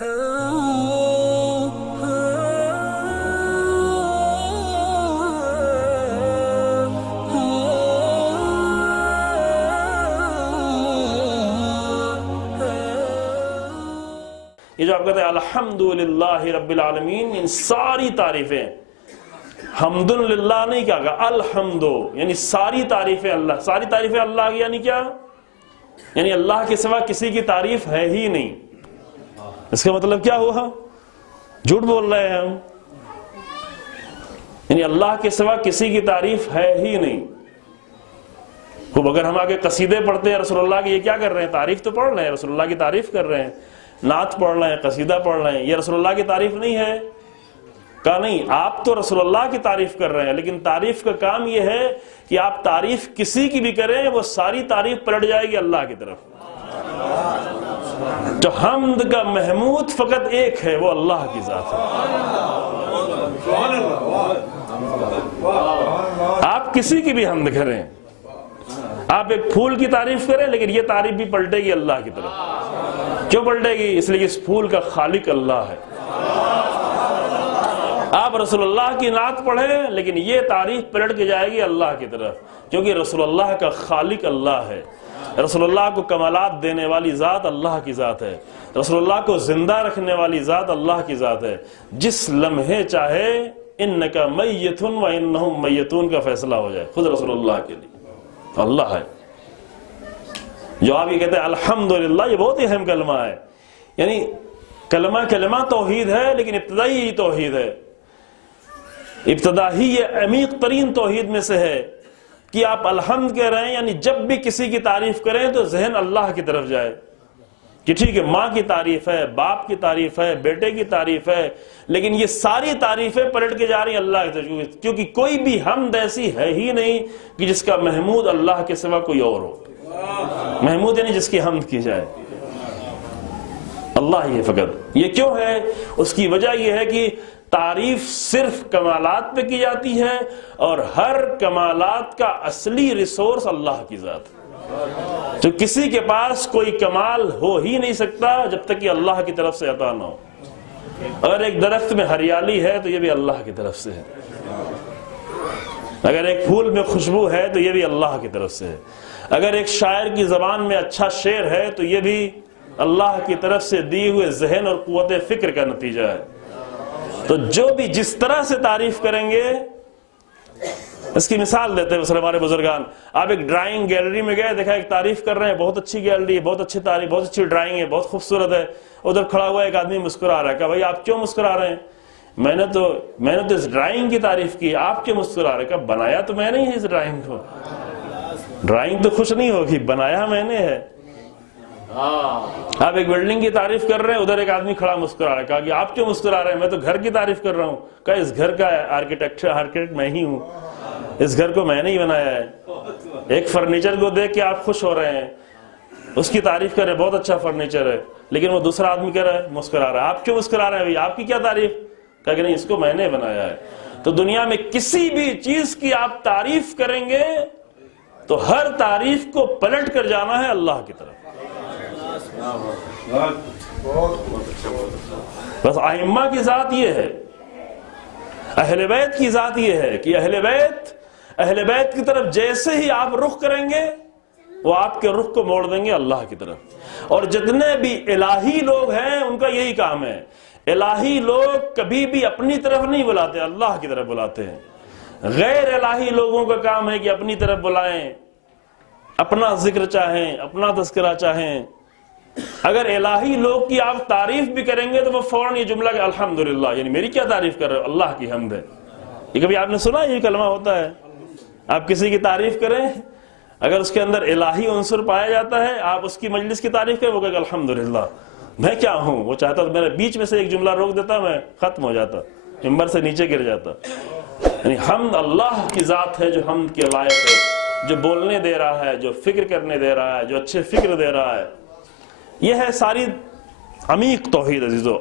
یہ جو آپ کہتے ہیں الحمدللہ رب العالمین، ان ساری تعریفیں، حمد للہ نہیں کہا گا، الحمدو یعنی ساری تعریفیں اللہ، ساری تعریفیں اللہ کی یعنی کیا؟ یعنی اللہ کے سوا کسی کی تعریف ہے ہی نہیں۔ اس کا مطلب کیا ہوا؟ جھوٹ بول رہے ہیں ہم، یعنی اللہ کے سوا کسی کی تعریف ہے ہی نہیں۔ خوب اگر ہم آگے قصیدے پڑھتے ہیں رسول اللہ کی، یہ کیا کر رہے ہیں؟ تعریف تو پڑھ رہے ہیں، رسول اللہ کی تعریف کر رہے ہیں، نعت پڑھ رہے ہیں، قصیدہ پڑھ رہے ہیں، یہ رسول اللہ کی تعریف نہیں ہے؟ کہا نہیں، آپ تو رسول اللہ کی تعریف کر رہے ہیں، لیکن تعریف کا کام یہ ہے کہ آپ تعریف کسی کی بھی کریں وہ ساری تعریف پلٹ جائے گی اللہ کی طرف۔ جو حمد کا محمود فقط ایک ہے، وہ اللہ کی ذات ہے۔ آپ کسی کی بھی حمد کریں، آپ ایک پھول کی تعریف کریں، لیکن یہ تعریف بھی پلٹے گی اللہ کی طرف۔ کیوں پلٹے گی؟ اس لیے کہ اس پھول کا خالق اللہ ہے۔ آپ رسول اللہ کی نعت پڑھیں، لیکن یہ تعریف پلٹ کے جائے گی اللہ کی طرف، کیونکہ رسول اللہ کا خالق اللہ ہے۔ رسول اللہ کو کمالات دینے والی ذات اللہ کی ذات ہے، رسول اللہ کو زندہ رکھنے والی ذات اللہ کی ذات ہے۔ جس لمحے چاہے انکا میتن و انہم میتون کا فیصلہ ہو جائے، خود رسول اللہ کے لیے اللہ ہے۔ جو آپ یہ کہتے ہیں الحمدللہ، یہ بہت ہی اہم کلمہ ہے، یعنی کلمہ توحید ہے، لیکن ابتدائی توحید ہے۔ ابتدا ہی یہ عمیق ترین توحید میں سے ہے کہ آپ الحمد کہہ رہے ہیں، یعنی جب بھی کسی کی تعریف کریں تو ذہن اللہ کی طرف جائے کہ ٹھیک ہے، ماں کی تعریف ہے، باپ کی تعریف ہے، بیٹے کی تعریف ہے، لیکن یہ ساری تعریفیں پلٹ کے جا رہی ہیں اللہ کی طرف، کیونکہ کوئی بھی حمد ایسی ہے ہی نہیں کہ جس کا محمود اللہ کے سوا کوئی اور ہو۔ محمود یعنی جس کی حمد کی جائے اللہ ہی ہے فقط۔ یہ کیوں ہے؟ اس کی وجہ یہ ہے کہ تعریف صرف کمالات پہ کی جاتی ہے، اور ہر کمالات کا اصلی ریسورس اللہ کی ذات ہے۔ تو کسی کے پاس کوئی کمال ہو ہی نہیں سکتا جب تک کہ اللہ کی طرف سے عطا نہ ہو۔ اگر ایک درخت میں ہریالی ہے تو یہ بھی اللہ کی طرف سے ہے، اگر ایک پھول میں خوشبو ہے تو یہ بھی اللہ کی طرف سے ہے، اگر ایک شاعر کی زبان میں اچھا شعر ہے تو یہ بھی اللہ کی طرف سے دی ہوئے ذہن اور قوت فکر کا نتیجہ ہے۔ تو جو بھی جس طرح سے تعریف کریں گے، اس کی مثال دیتے ہیں ہمارے بزرگان۔ آپ ایک ڈرائنگ گیلری میں گئے، دیکھا ایک تعریف کر رہے ہیں، بہت اچھی گیلری ہے، بہت اچھی تعریف، بہت اچھی ڈرائنگ ہے، بہت خوبصورت ہے۔ ادھر کھڑا ہوا ایک آدمی مسکرا رہا ہے، کہا بھائی آپ کیوں مسکرا رہے ہیں؟ میں نے تو اس ڈرائنگ کی تعریف کی، آپ کیوں مسکرا رہے ہیں؟ کہا بنایا تو میں نے ہی اس ڈرائنگ کو، ڈرائنگ تو خوش نہیں ہوگی، بنایا میں نے ہے۔ آپ ایک بلڈنگ کی تعریف کر رہے ہیں، ادھر ایک آدمی کھڑا مسکرا رہا ہے، کہا کہ آپ کیوں مسکرا رہے ہیں؟ میں تو گھر کی تعریف کر رہا ہوں۔ کہا اس گھر کا آرکیٹیکٹ میں ہی ہوں، اس گھر کو میں نے ہی بنایا ہے۔ ایک فرنیچر کو دیکھ کے آپ خوش ہو رہے ہیں، اس کی تعریف کر رہے ہیں، بہت اچھا فرنیچر ہے، لیکن وہ دوسرا آدمی کہہ رہا ہے مسکرا رہا ہے، آپ کیوں مسکرا رہے ہیں بھائی؟ آپ کی کیا تعریف؟ کہا کہ نہیں، اس کو میں نے بنایا ہے۔ تو دنیا میں کسی بھی چیز کی آپ تعریف کریں گے تو ہر تعریف کو پلٹ کر جانا ہے اللہ کی طرف۔ بس ائمہ کی ذات یہ ہے، اہل بیت کی ذات یہ ہے کہ اہل بیت کی طرف جیسے ہی آپ رخ کریں گے، وہ آپ کے رخ کو موڑ دیں گے اللہ کی طرف۔ اور جتنے بھی الہی لوگ ہیں ان کا یہی کام ہے، الہی لوگ کبھی بھی اپنی طرف نہیں بلاتے، اللہ کی طرف بلاتے ہیں۔ غیر الہی لوگوں کا کام ہے کہ اپنی طرف بلائیں، اپنا ذکر چاہیں، اپنا تذکرہ چاہیں۔ اگر الہی لوگ کی آپ تعریف بھی کریں گے تو وہ فوراً یہ جملہ کہ الحمدللہ، یعنی میری کیا تعریف کر رہے ہو؟ اللہ کی حمد ہے۔ یہ کبھی آپ نے سنا یہ کلمہ ہوتا ہے؟ آپ کسی کی تعریف کریں، اگر اس کے اندر الہی عنصر پایا جاتا ہے، آپ اس کی مجلس کی تعریف کریں، وہ کہے کہ الحمدللہ، میں کیا ہوں؟ وہ چاہتا تو میرے بیچ میں سے ایک جملہ روک دیتا، میں ختم ہو جاتا، ممبر سے نیچے گر جاتا۔ یعنی حمد اللہ کی ذات ہے جو حمد کے لائق ہے، جو بولنے دے رہا ہے، جو فکر کرنے دے رہا ہے، جو اچھے فکر دے رہا ہے۔ یہ ہے ساری عمیق توحید عزیزو۔